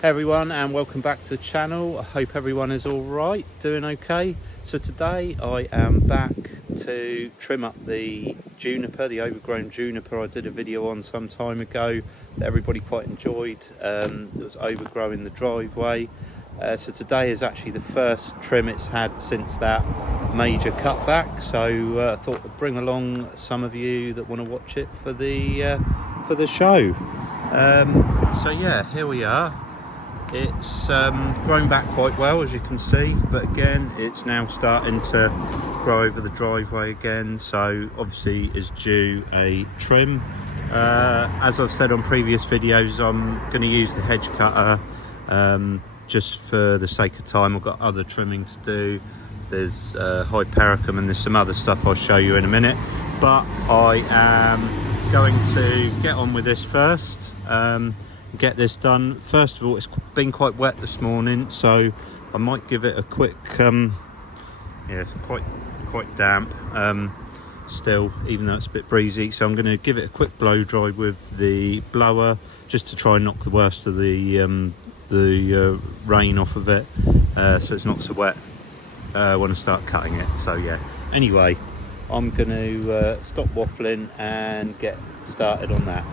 Hey everyone, and welcome back to the channel. I hope everyone is all right, doing okay. So today I am back to trim up the juniper, the overgrown juniper I did a video on some time ago that everybody quite enjoyed. It was overgrowing the driveway. So today is actually the first trim it's had since that major cutback. So I thought I'd bring along some of you that want to watch it for the show. So yeah, here we are. It's grown back quite well, as you can see, but again it's now starting to grow over the driveway again, so obviously is due a trim. As I've said on previous videos, I'm going to use the hedge cutter just for the sake of time. I've got other trimming to do. There's hypericum and there's some other stuff I'll show you in a minute, but I am going to get on with this first. Get this done. First of all, it's been quite wet this morning, so I might give it a quick yeah, quite damp still, even though it's a bit breezy, so I'm going to give it a quick blow dry with the blower just to try and knock the worst of the rain off of it, so it's not so wet when I start cutting it. So yeah, anyway, I'm going to stop waffling and get started on that.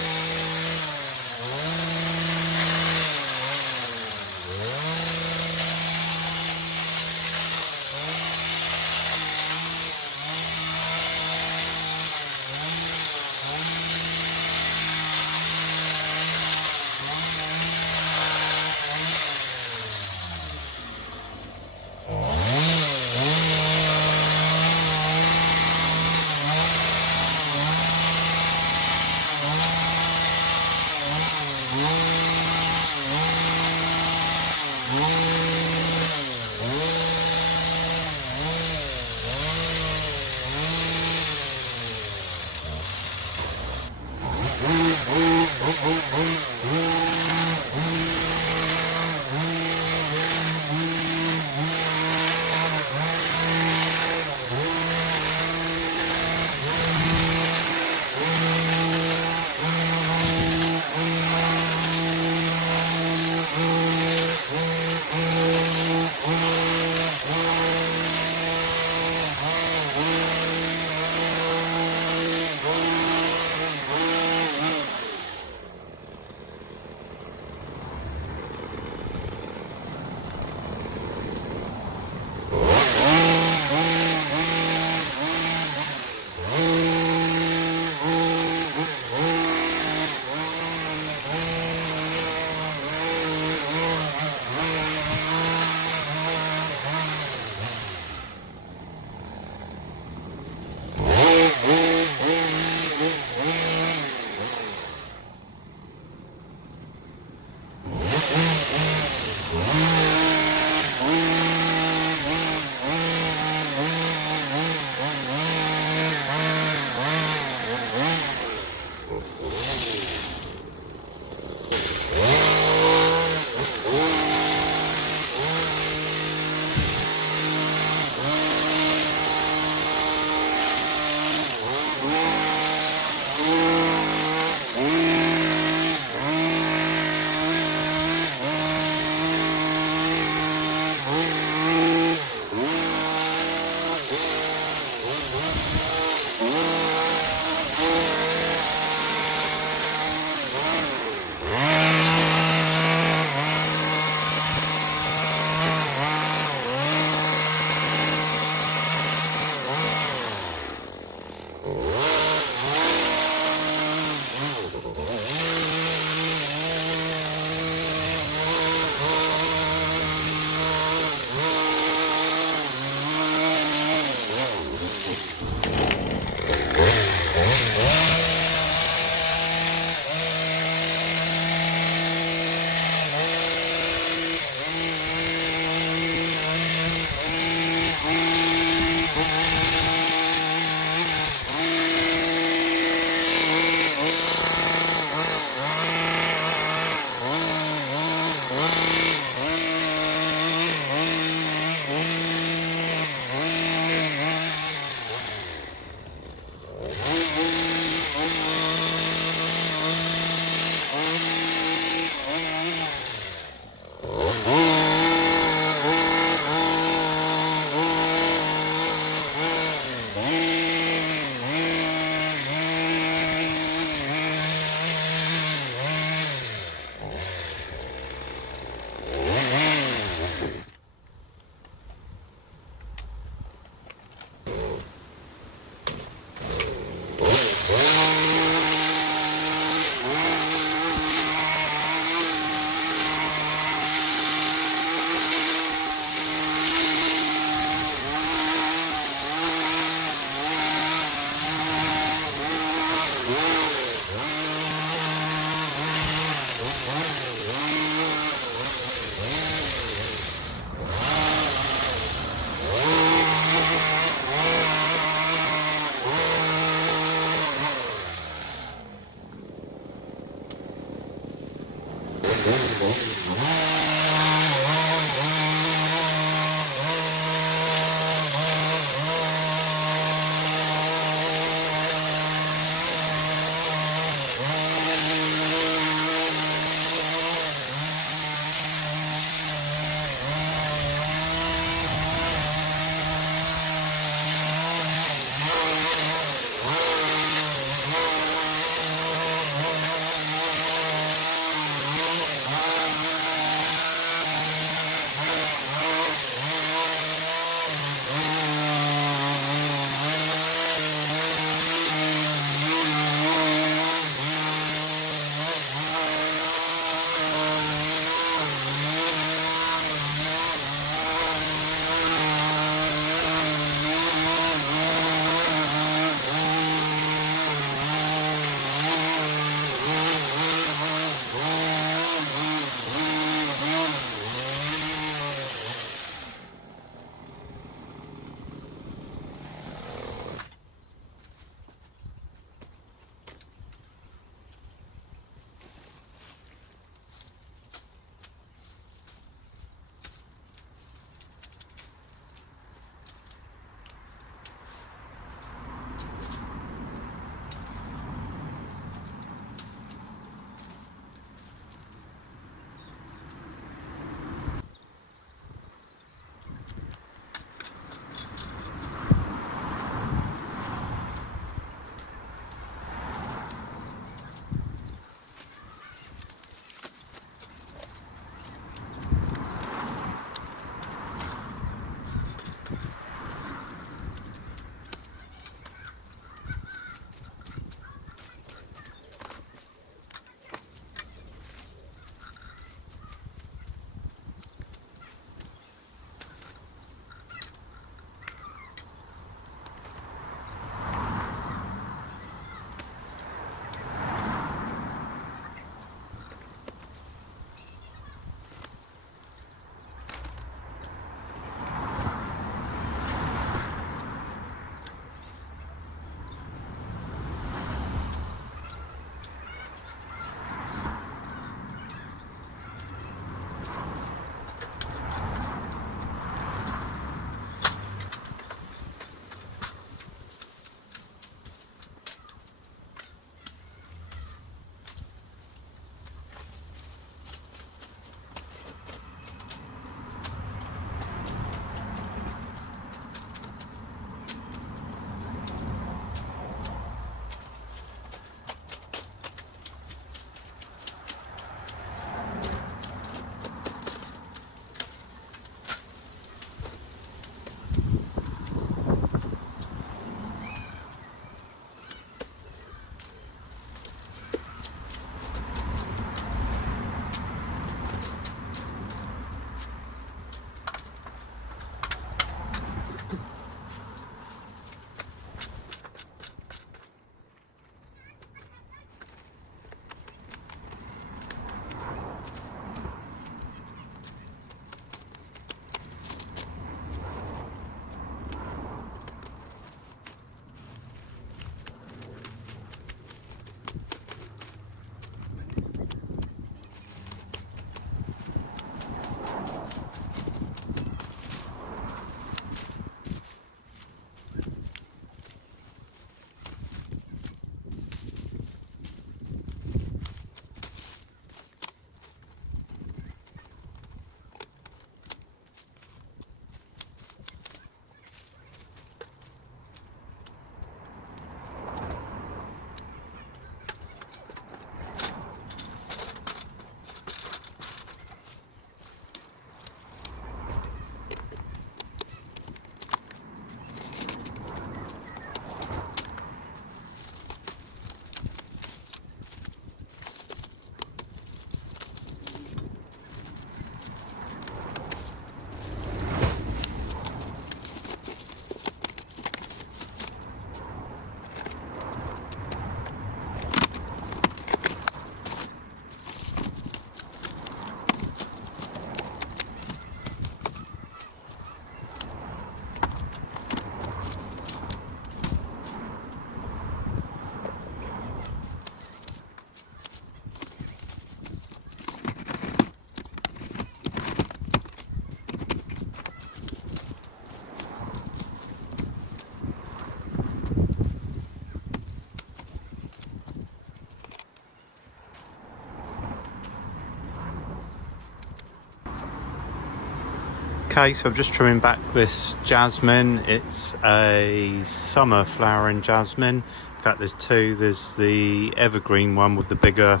Okay, so I'm just trimming back this jasmine. It's a summer flowering jasmine. In fact, there's two. There's the evergreen one with the bigger,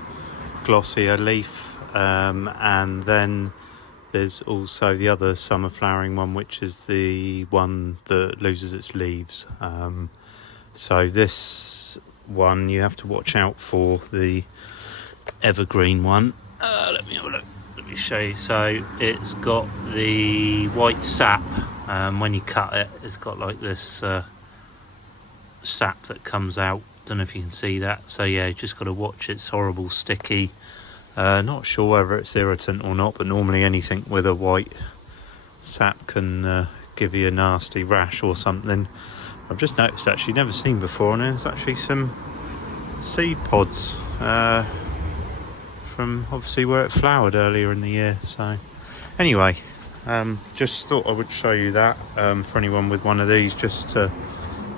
glossier leaf, and then there's also the other summer flowering one, which is the one that loses its leaves. So this one, you have to watch out for the evergreen one. Let me have a look. Let me show you. So it's got the white sap. When you cut it, it's got like this sap that comes out. Don't know if you can see that. So yeah, you just got to watch. It's horrible, sticky. Not sure whether it's irritant or not, but normally anything with a white sap can give you a nasty rash or something. I've just noticed, actually never seen before, and there's actually some seed pods from obviously where it flowered earlier in the year. So anyway, just thought I would show you that for anyone with one of these, just to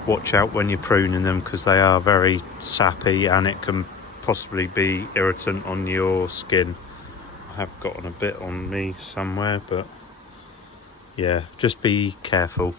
watch out when you're pruning them, because they are very sappy and it can possibly be irritant on your skin. I have gotten a bit on me somewhere, but yeah, just be careful.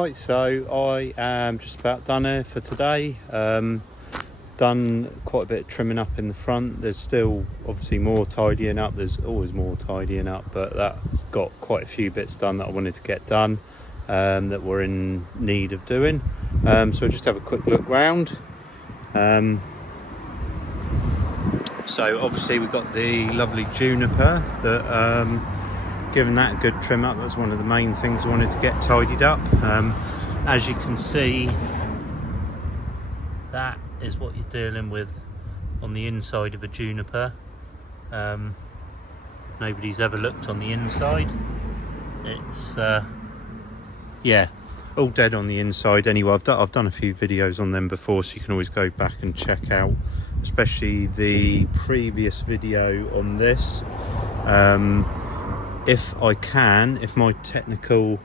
Right, so I am just about done here for today. Done quite a bit of trimming up in the front. There's still obviously more tidying up. There's always more tidying up, but that's got quite a few bits done that I wanted to get done, that we're in need of doing. So just have a quick look round. So obviously we've got the lovely Juniper that given that a good trim up. That's one of the main things I wanted to get tidied up. As you can see, that is what you're dealing with on the inside of a Juniper. Nobody's ever looked on the inside. It's yeah, all dead on the inside. Anyway, I've done a few videos on them before, so you can always go back and check out, especially the previous video on this. If I can, if my technical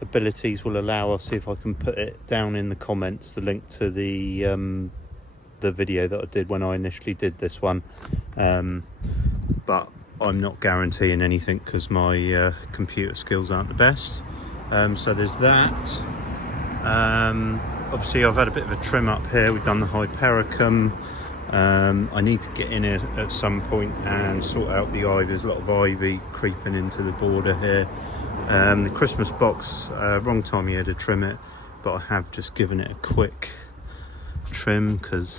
abilities will allow, I'll see if I can put it down in the comments, the link to the video that I did when I initially did this one. But I'm not guaranteeing anything because my computer skills aren't the best. So there's that. Obviously I've had a bit of a trim up here. We've done the Hypericum. I need to get in here at some point and sort out the ivy. There's a lot of ivy creeping into the border here. The Christmas box, wrong time of year to trim it, but I have just given it a quick trim because,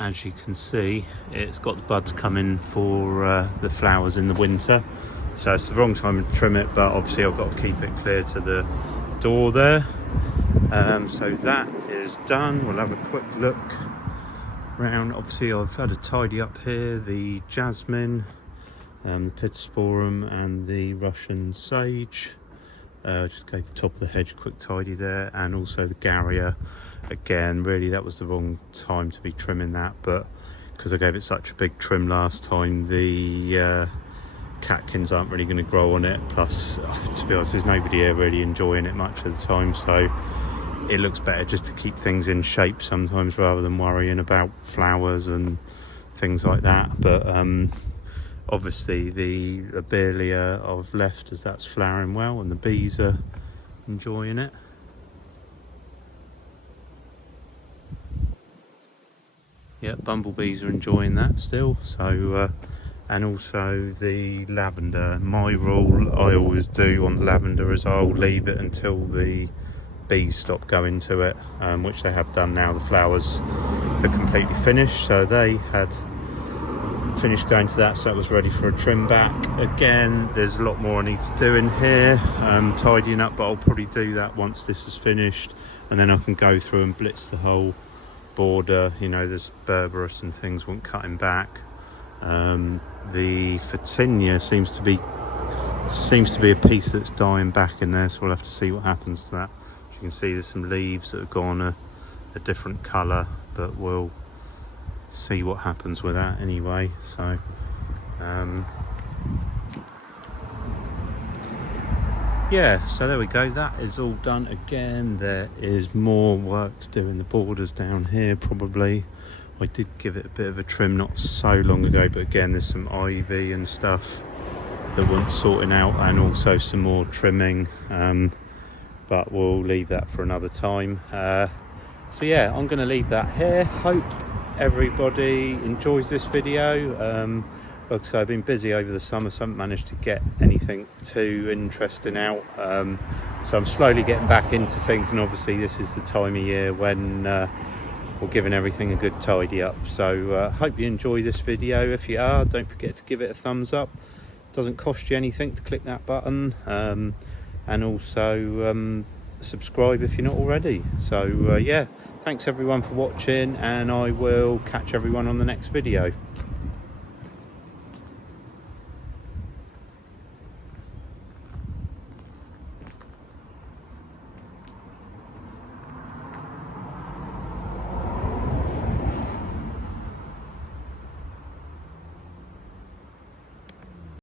as you can see, it's got the buds coming for the flowers in the winter. So it's the wrong time to trim it, but obviously I've got to keep it clear to the door there. So that is done. We'll have a quick look round. Obviously I've had a tidy up here, the jasmine, the pittosporum and the Russian sage. Just gave the top of the hedge a quick tidy there, and also the garrier. Again, really that was the wrong time to be trimming that, but because I gave it such a big trim last time, the catkins aren't really going to grow on it. Plus, to be honest, there's nobody here really enjoying it much of the time, so it looks better just to keep things in shape sometimes rather than worrying about flowers and things like that. But obviously the lobelia I've left as that's flowering well, and the bees are enjoying it. Yeah, bumblebees are enjoying that still. So and also the lavender. My rule I always do on the lavender is I'll leave it until the bees stop going to it, which they have done now. The flowers are completely finished, so they had finished going to that, so it was ready for a trim back. Again, there's a lot more I need to do in here, tidying up, but I'll probably do that once this is finished, and then I can go through and blitz the whole border. You know, there's berberis and things want cutting back. The Photinia seems to be a piece that's dying back in there, so we'll have to see what happens to that. As you can see, there's some leaves that have gone a different colour, but we'll see what happens with that anyway. So yeah, so there we go, that is all done. Again, there is more work to do in the borders down here probably. I did give it a bit of a trim not so long ago, but again there's some ivy and stuff that wants sorting out, and also some more trimming, but we'll leave that for another time. So yeah, I'm going to leave that here. Hope everybody enjoys this video. Like I say, I've been busy over the summer, so I haven't managed to get anything too interesting out. So I'm slowly getting back into things, and obviously this is the time of year when we're giving everything a good tidy up. So hope you enjoy this video. If you are, don't forget to give it a thumbs up. It doesn't cost you anything to click that button, and also subscribe if you're not already. So yeah, thanks everyone for watching, and I will catch everyone on the next video.